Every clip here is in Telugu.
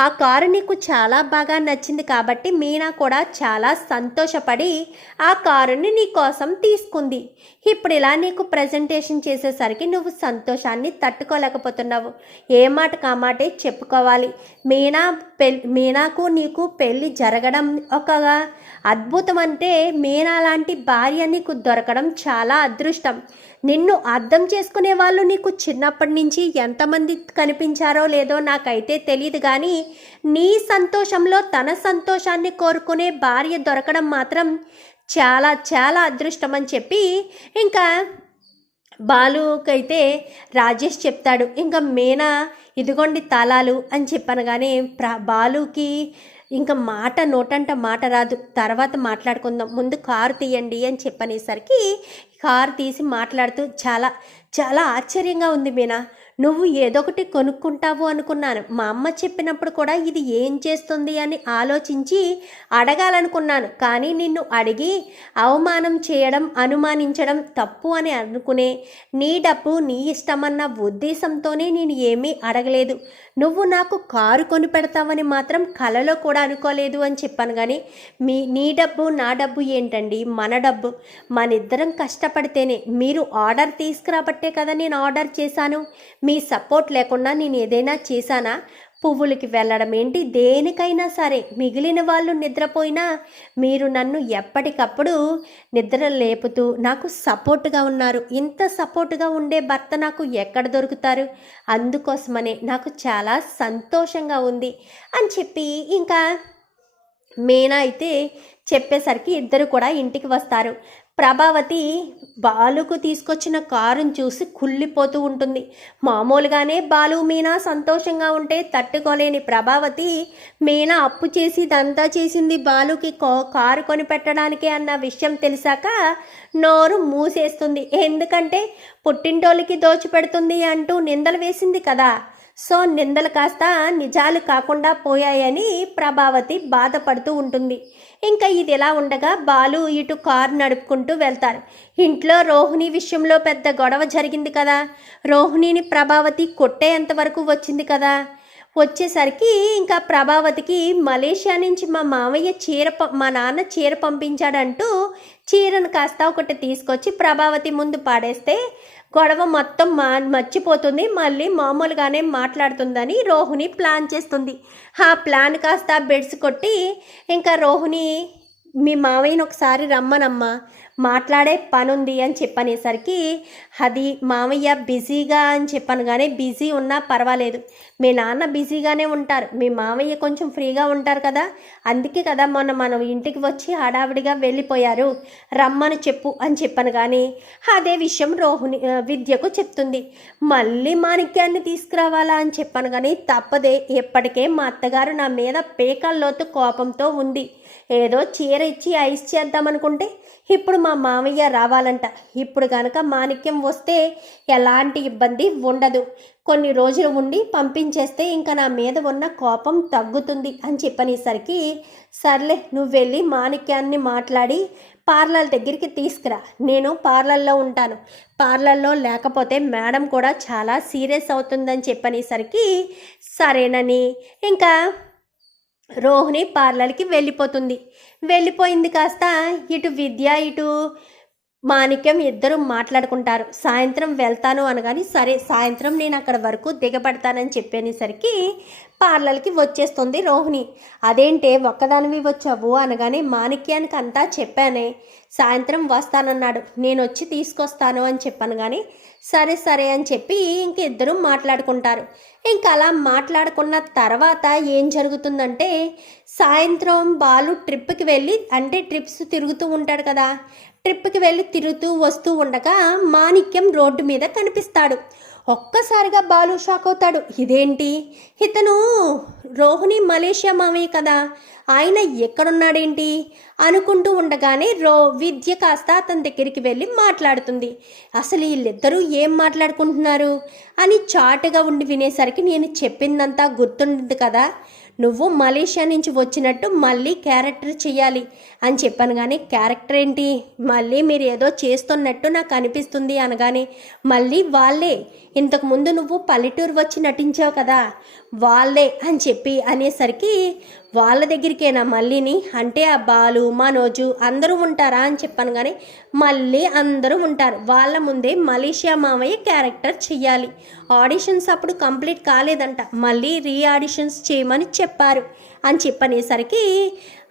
ఆ కారు నీకు చాలా బాగా నచ్చింది కాబట్టి మీనా కూడా చాలా సంతోషపడి ఆ కారుని నీ కోసం తీసుకుంది. ఇప్పుడు ఇలా నీకు ప్రజెంటేషన్ చేసేసరికి నువ్వు సంతోషాన్ని తట్టుకోలేకపోతున్నావు. ఏ మాట కామాటే చెప్పుకోవాలి. మీనా పెళ్ళి మీనాకు నీకు పెళ్ళి జరగడం ఒక అద్భుతం అంటే మీనా లాంటి భార్య నీకు దొరకడం చాలా అదృష్టం. నిన్ను అర్థం చేసుకునే వాళ్ళు నీకు చిన్నప్పటి నుంచి ఎంతమంది కనిపించారో లేదో నాకైతే తెలియదు కానీ నీ సంతోషంలో తన సంతోషాన్ని కోరుకునే భార్య దొరకడం మాత్రం చాలా చాలా అదృష్టం అని చెప్పి ఇంకా బాలుకైతే రాజేష్ చెప్తాడు. ఇంకా మీనా ఇదిగోండి తాళాలు అని చెప్పాను కానీ ప్ర బాలుకి ఇంకా మాట నోటంట మాట రాదు. తర్వాత మాట్లాడుకుందాం. ముందు కారు తీయండి అని చెప్పనేసరికి కారు తీసి మాట్లాడుతూ చాలా చాలా ఆశ్చర్యంగా ఉంది మీనా. నువ్వు ఏదో ఒకటి కొనుక్కుంటావు అనుకున్నాను. మా అమ్మ చెప్పినప్పుడు కూడా ఇది ఏం చేస్తుంది అని ఆలోచించి అడగాలనుకున్నాను. కానీ నిన్ను అడిగి అవమానం చేయడం అనుమానించడం తప్పు అని అనుకునే నీ డబ్బు నీ ఇష్టమన్న ఉద్దేశంతోనే నేను ఏమీ అడగలేదు. నువ్వు నాకు కారు కొని పెడతావని మాత్రం కలలో కూడా అనుకోలేదు అని చెప్పాను. కానీ మీ నీ డబ్బు నా డబ్బు ఏంటండి? మన డబ్బు. మనిద్దరం కష్టపడితేనే మీరు ఆర్డర్ తీసుకురాబట్టే కదా నేను ఆర్డర్ చేశాను. మీ సపోర్ట్ లేకుండా నేను ఏదైనా చేశానా? పువ్వులకి వెళ్ళడం ఏంటి? దేనికైనా సరే మిగిలిన వాళ్ళు నిద్రపోయినా మీరు నన్ను ఎప్పటికప్పుడు నిద్ర లేపుతూ నాకు సపోర్ట్గా ఉన్నారు. ఇంత సపోర్ట్గా ఉండే భర్త నాకు ఎక్కడ దొరుకుతారు? అందుకోసమనే నాకు చాలా సంతోషంగా ఉంది అని చెప్పి ఇంకా మేనా అయితే చెప్పేసరికి ఇద్దరు కూడా ఇంటికి వస్తారు. ప్రభావతి బాలుకు తీసుకొచ్చిన కారుని చూసి కుళ్ళిపోతూ ఉంటుంది. మామూలుగానే బాలు మీనా సంతోషంగా ఉంటే తట్టుకోలేని ప్రభావతి మీనా అప్పు చేసి దంతా చేసింది బాలుకి కారు కొనిపెట్టడానికే అన్న విషయం తెలిసాక నోరు మూసేస్తుంది. ఎందుకంటే పుట్టింటోళ్ళకి దోచిపెడుతుంది అంటూ నిందలు వేసింది కదా. సో నిందలు కాస్త నిజాలు కాకుండా పోయాయని ప్రభావతి బాధపడుతూ ఉంటుంది. ఇంకా ఇది ఎలా ఉండగా బాలు ఇటు కారు నడుపుకుంటూ వెళ్తారు. ఇంట్లో రోహిణి విషయంలో పెద్ద గొడవ జరిగింది కదా. రోహిణిని ప్రభావతి కొట్టేంత వరకు వచ్చింది కదా. వచ్చేసరికి ఇంకా ప్రభావతికి మలేషియా నుంచి మా మామయ్య చీర మా నాన్న చీర పంపించాడంటూ చీరను కాస్త ఒకటి తీసుకొచ్చి ప్రభావతి ముందు పాడేస్తే గొడవ మొత్తం మా మర్చిపోతుంది మళ్ళీ మామూలుగానే మాట్లాడుతుందని రోహిణి ప్లాన్ చేస్తుంది. ఆ ప్లాన్ కాస్త బెడ్స్ కొట్టి ఇంకా రోహిణి మీ మావయ్యని ఒకసారి రమ్మనమ్మా. మాట్లాడే పని ఉంది అని చెప్పనేసరికి అది మావయ్య బిజీగా అని చెప్పాను కానీ బిజీ ఉన్నా పర్వాలేదు. మీ నాన్న బిజీగానే ఉంటారు. మీ మావయ్య కొంచెం ఫ్రీగా ఉంటారు కదా. అందుకే కదా మొన్న మనం ఇంటికి వచ్చి హడావిడిగా వెళ్ళిపోయారు. రమ్మని చెప్పు అని చెప్పాను కానీ అదే విషయం రోహిణి విద్యకు చెప్తుంది. మళ్ళీ మాణిక్యాన్ని తీసుకురావాలా అని చెప్పాను కానీ తప్పదే. ఎప్పటికే మా అత్తగారు నా మీద పేకల్లోతు కోపంతో ఉంది. ఏదో చీర ఇచ్చి ఐస్ చేద్దామనుకుంటే ఇప్పుడు మా మామయ్య రావాలంట. ఇప్పుడు కనుక మాణిక్యం వస్తే ఎలాంటి ఇబ్బంది ఉండదు. కొన్ని రోజులు ఉండి పంపించేస్తే ఇంకా నా మీద ఉన్న కోపం తగ్గుతుంది అని చెప్పనేసరికి సర్లే నువ్వు వెళ్ళి మాణిక్యాన్ని మాట్లాడి పార్లర్ దగ్గరికి తీసుకురా. నేను పార్లర్లో ఉంటాను. పార్లర్లో లేకపోతే మేడం కూడా చాలా సీరియస్ అవుతుందని చెప్పనేసరికి సరేనని ఇంకా రోహిణి పార్లర్కి వెళ్ళిపోతుంది. వెళ్ళిపోయింది కాస్త ఇటు విద్య ఇటు మాణిక్యం ఇద్దరు మాట్లాడుకుంటారు. సాయంత్రం వెళ్తాను అనగాని సరే సాయంత్రం నేను అక్కడ వరకు దిగబడతానని చెప్పేసరికి పార్లర్కి వచ్చేస్తుంది రోహిణి. అదేంటే ఒక్కదానివి వచ్చావు అనగానే మాణిక్యానికి అంతా చెప్పానే. సాయంత్రం వస్తానన్నాడు. నేను వచ్చి తీసుకొస్తాను అని చెప్పాను కానీ సరే సరే అని చెప్పి ఇంక ఇద్దరు మాట్లాడుకుంటారు. ఇంకా అలా మాట్లాడుకున్న తర్వాత ఏం జరుగుతుందంటే సాయంత్రం బాలు ట్రిప్కి వెళ్ళి అంటే ట్రిప్స్ తిరుగుతూ ఉంటాడు కదా. ట్రిప్కి వెళ్ళి తిరుగుతూ వస్తూ ఉండగా మాణిక్యం రోడ్డు మీద కనిపిస్తాడు. ఒక్కసారిగా బాలు షాక్ అవుతాడు. ఇదేంటి? ఇతను రోహిణి మలేషియా మామయ్య కదా. ఆయన ఎక్కడున్నాడేంటి? అనుకుంటూ ఉండగానే రో విద్య కాస్త అతని దగ్గరికి వెళ్ళి మాట్లాడుతుంది. అసలు వీళ్ళిద్దరూ ఏం మాట్లాడుకుంటున్నారు? అని చాటుగా ఉండి వినేసరికి నేను చెప్పిందంతా గుర్తుండదు కదా. నువ్వు మలేషియా నుంచి వచ్చినట్టు మళ్ళీ క్యారెక్టర్ చేయాలి అని చెప్పాను కానీ క్యారెక్టర్ ఏంటి? మళ్ళీ మీరు ఏదో చేస్తున్నట్టు నాకు అనిపిస్తుంది అనగానే మళ్ళీ వాళ్ళే ఇంతకుముందు నువ్వు పల్లెటూరు వచ్చి నటించావు కదా వాళ్ళే అని చెప్పి చెప్పి అనేసరికి వాళ్ళ దగ్గరికేనా మళ్ళీని? అంటే ఆ బాలు మనోజు అందరూ ఉంటారా అని చెప్పాను కానీ మళ్ళీ అందరూ ఉంటారు. వాళ్ళ ముందే మలేషియా మామయ్య క్యారెక్టర్ చెయ్యాలి. ఆడిషన్స్ అప్పుడు కంప్లీట్ కాలేదంట. మళ్ళీ రీ ఆడిషన్స్ చేయమని చెప్పారు అని చెప్పనేసరికి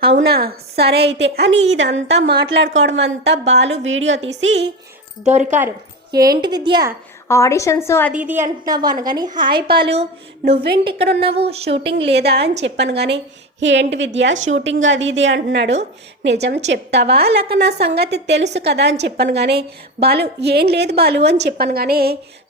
అవునా? సరే అయితే అని ఇదంతా మాట్లాడుకోవడం అంతా బాలు వీడియో తీసి దొరికారు. ఏంటి విద్య? ఆడిషన్స్ అది ఇది అంటున్నావు అనగాని హాయ్ పాలు నువ్వేంటి ఇక్కడ ఉన్నావు షూటింగ్ లేదా? అని చెప్పాను కానీ ఏంటి విద్య షూటింగ్ అది ఇది అంటున్నాడు. నిజం చెప్తావా? లేక నా సంగతి తెలుసు కదా? అని చెప్పాను కానీ బాలు ఏం లేదు బాలు అని చెప్పాను కానీ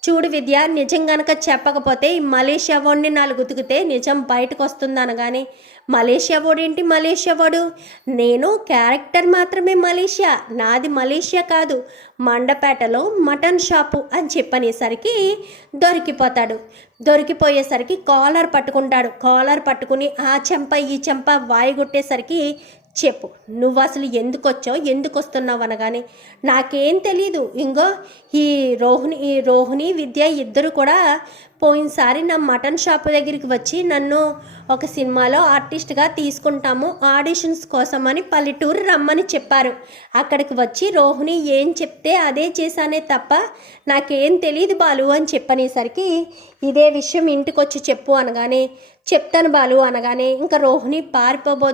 చూడు విద్య నిజం గనక చెప్పకపోతే ఈ మలేషియా వాడిని నాలుగు ఉతికితే నిజం బయటకు వస్తుంది అనగానే మలేషియా వాడేంటి మలేషియా వాడు? నేను క్యారెక్టర్ మాత్రమే మలేషియా నాది మలేషియా కాదు. మండపేటలో మటన్ షాపు అని చెప్పనేసరికి దొరికిపోతాడు. దొరికిపోయేసరికి కాలర్ పట్టుకుంటాడు. కాలర్ పట్టుకుని ఆ చెంప ఈ చెంప వాయిగొట్టేసరికి చెప్పు నువ్వు అసలు ఎందుకు వచ్చావు ఎందుకు వస్తున్నావు అనగానే నాకేం తెలీదు. ఇంకో ఈ రోహిణి ఈ రోహిణి విద్య ఇద్దరు కూడా పోయినసారి నా మటన్ షాప్ దగ్గరికి వచ్చి నన్ను ఒక సినిమాలో ఆర్టిస్ట్గా తీసుకుంటాము ఆడిషన్స్ కోసం అని పల్లెటూరు రమ్మని చెప్పారు. అక్కడికి వచ్చి రోహిణి ఏం చెప్తే అదే చేశానే తప్ప నాకేం తెలియదు బాలు అని చెప్పనేసరికి ఇదే విషయం ఇంటికి వచ్చి చెప్పు అనగానే చెప్తాను బాలు అనగానే ఇంకా రోహిణి పారిపోబో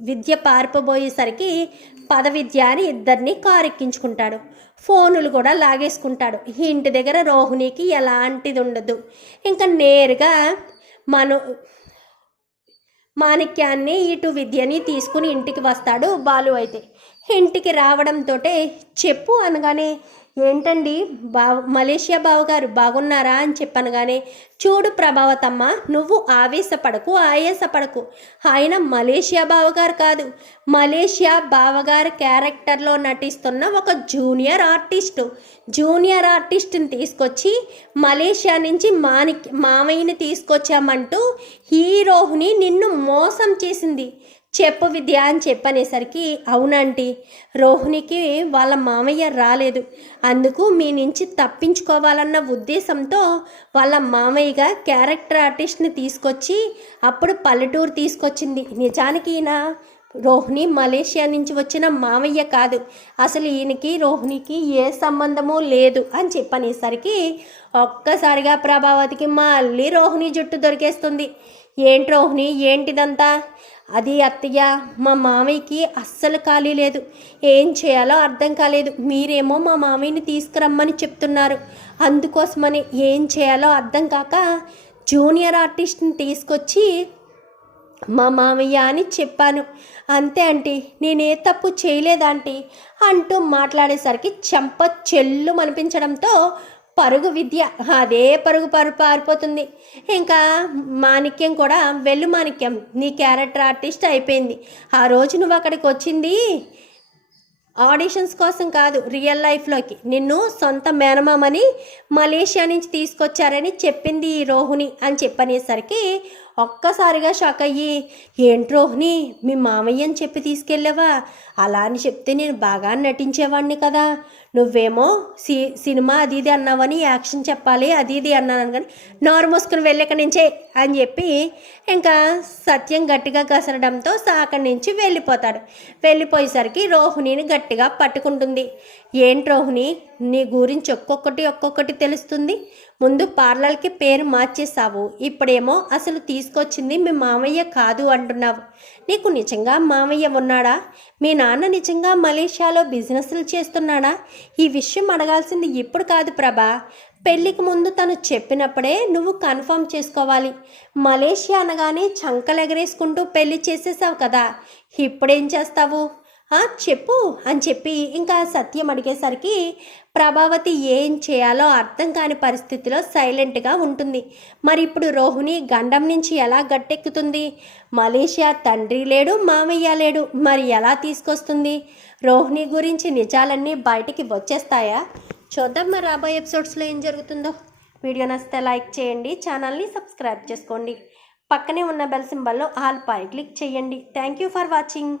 విద్య పారిపోబోయేసరికి పదవిద్య అని ఇద్దరిని కారెక్కించుకుంటాడు. ఫోనులు కూడా లాగేసుకుంటాడు. ఇంటి దగ్గర రోహిణికి ఎలాంటిది ఉండదు ఇంకా నేరుగా మను మాణిక్యాన్ని ఇటు విద్యని తీసుకుని ఇంటికి వస్తాడు బాలు అయితే. ఇంటికి రావడంతోటే చెప్పు అనగానే ఏంటండి? బా మలేషియా బావగారు బాగున్నారా? అని చెప్పనగానే చూడు ప్రభావతమ్మ నువ్వు ఆవేశపడకు ఆయాసపడకు. ఆయన మలేషియా బావగారు కాదు. మలేషియా బావగారు క్యారెక్టర్లో నటిస్తున్న ఒక జూనియర్ ఆర్టిస్టు. జూనియర్ ఆర్టిస్ట్ని తీసుకొచ్చి మలేషియా నుంచి మాని మామయ్యని తీసుకొచ్చామంటూ హీరోని నిన్ను మోసం చేసింది. చెప్పు విద్య అని చెప్పనేసరికి అవునంటీ రోహిణికి వాళ్ళ మామయ్య రాలేదు. అందుకు మీ నుంచి తప్పించుకోవాలన్న ఉద్దేశంతో వాళ్ళ మామయ్యగా క్యారెక్టర్ ఆర్టిస్ట్ని తీసుకొచ్చి అప్పుడు పల్లెటూరు తీసుకొచ్చింది. నిజానికి ఈయన రోహిణి మలేషియా నుంచి వచ్చిన మామయ్య కాదు. అసలు ఈయనకి రోహిణికి ఏ సంబంధము లేదు అని చెప్పనేసరికి ఒక్కసారిగా ప్రభావతికి మళ్ళీ రోహిణి జుట్టు దొరికేస్తుంది. ఏంటి రోహిణి ఏంటిదంతా? అది అత్తయ్య మా మామయ్యకి అస్సలు ఖాళీ లేదు. ఏం చేయాలో అర్థం కాలేదు. మీరేమో మా మామయ్యని తీసుకురమ్మని చెప్తున్నారు. అందుకోసమని ఏం చేయాలో అర్థం కాక జూనియర్ ఆర్టిస్ట్ని తీసుకొచ్చి మా మామయ్య అని చెప్పాను. అంతే ఆంటీ నేనే తప్పు చేయలేదాంటీ అంటూ మాట్లాడేసరికి చెంప చెల్లు అనిపించడంతో పరుగు విద్య. అదే పరుగు పరు పారిపోతుంది. ఇంకా మాణిక్యం కూడా వెళ్ళు మాణిక్యం. నీ క్యారెక్టర్ ఆర్టిస్ట్ అయిపోయింది. ఆ రోజు నువ్వు అక్కడికి వచ్చింది ఆడిషన్స్ కోసం కాదు రియల్ లైఫ్లోకి నిన్ను సొంత మేనమామని మలేషియా నుంచి తీసుకొచ్చారని చెప్పింది ఈ రోహిణి అని చెప్పనేసరికి ఒక్కసారిగా షాక్ అయ్యి ఏంటి రోహిణి మీ మామయ్య అని చెప్పి తీసుకెళ్ళావా? అలా అని చెప్తే నేను బాగా నటించేవాడిని కదా. నువ్వేమో సి సినిమా అది ఇది అన్నావని యాక్షన్ చెప్పాలి అది ఇది అన్నాను కానీ నోరు మూసుకుని వెళ్ళక నుంచే అని చెప్పి ఇంకా సత్యం గట్టిగా కసరడంతో అక్కడి నుంచి వెళ్ళిపోతాడు. వెళ్ళిపోయేసరికి రోహిణిని గట్టిగా పట్టుకుంటుంది. ఏంటి రోహిణి నీ గురించి ఒక్కొక్కటి ఒక్కొక్కటి తెలుస్తుంది. ముందు పార్లర్కి పేరు మార్చేసావు ఇప్పుడేమో అసలు తీసుకొచ్చింది మీ మామయ్య కాదు అంటున్నావు. నీకు నిజంగా మామయ్య ఉన్నాడా? మీ నాన్న నిజంగా మలేషియాలో బిజినెస్లు చేస్తున్నాడా? ఈ విషయం అడగాల్సింది ఇప్పుడు కాదు ప్రభా. పెళ్ళికి ముందు తను చెప్పినప్పుడే నువ్వు కన్ఫర్మ్ చేసుకోవాలి. మలేషియా అనగానే చంకలెగరేసుకుంటూ పెళ్ళి చేసేసావు కదా. ఇప్పుడేం చేస్తావు? చెప్పు అని చెప్పి ఇంకా సత్యం అడిగేసరికి ప్రభావతి ఏం చేయాలో అర్థం కాని పరిస్థితిలో సైలెంట్గా ఉంటుంది. మరి ఇప్పుడు రోహిణి గండం నుంచి ఎలా గట్టెక్కుతుంది? మలేషియా తండ్రి లేడు మామయ్య లేడు మరి ఎలా తీసుకొస్తుంది? రోహిణి గురించి నిజాలన్నీ బయటికి వచ్చేస్తాయా? చూద్దాం మరి రాబోయే ఎపిసోడ్స్లో ఏం జరుగుతుందో. వీడియో నచ్చితే లైక్ చేయండి ఛానల్ని సబ్స్క్రైబ్ చేసుకోండి. పక్కనే ఉన్న బెల్ సింబల్లో ఆల్ పై క్లిక్ చేయండి. Thank you for watching.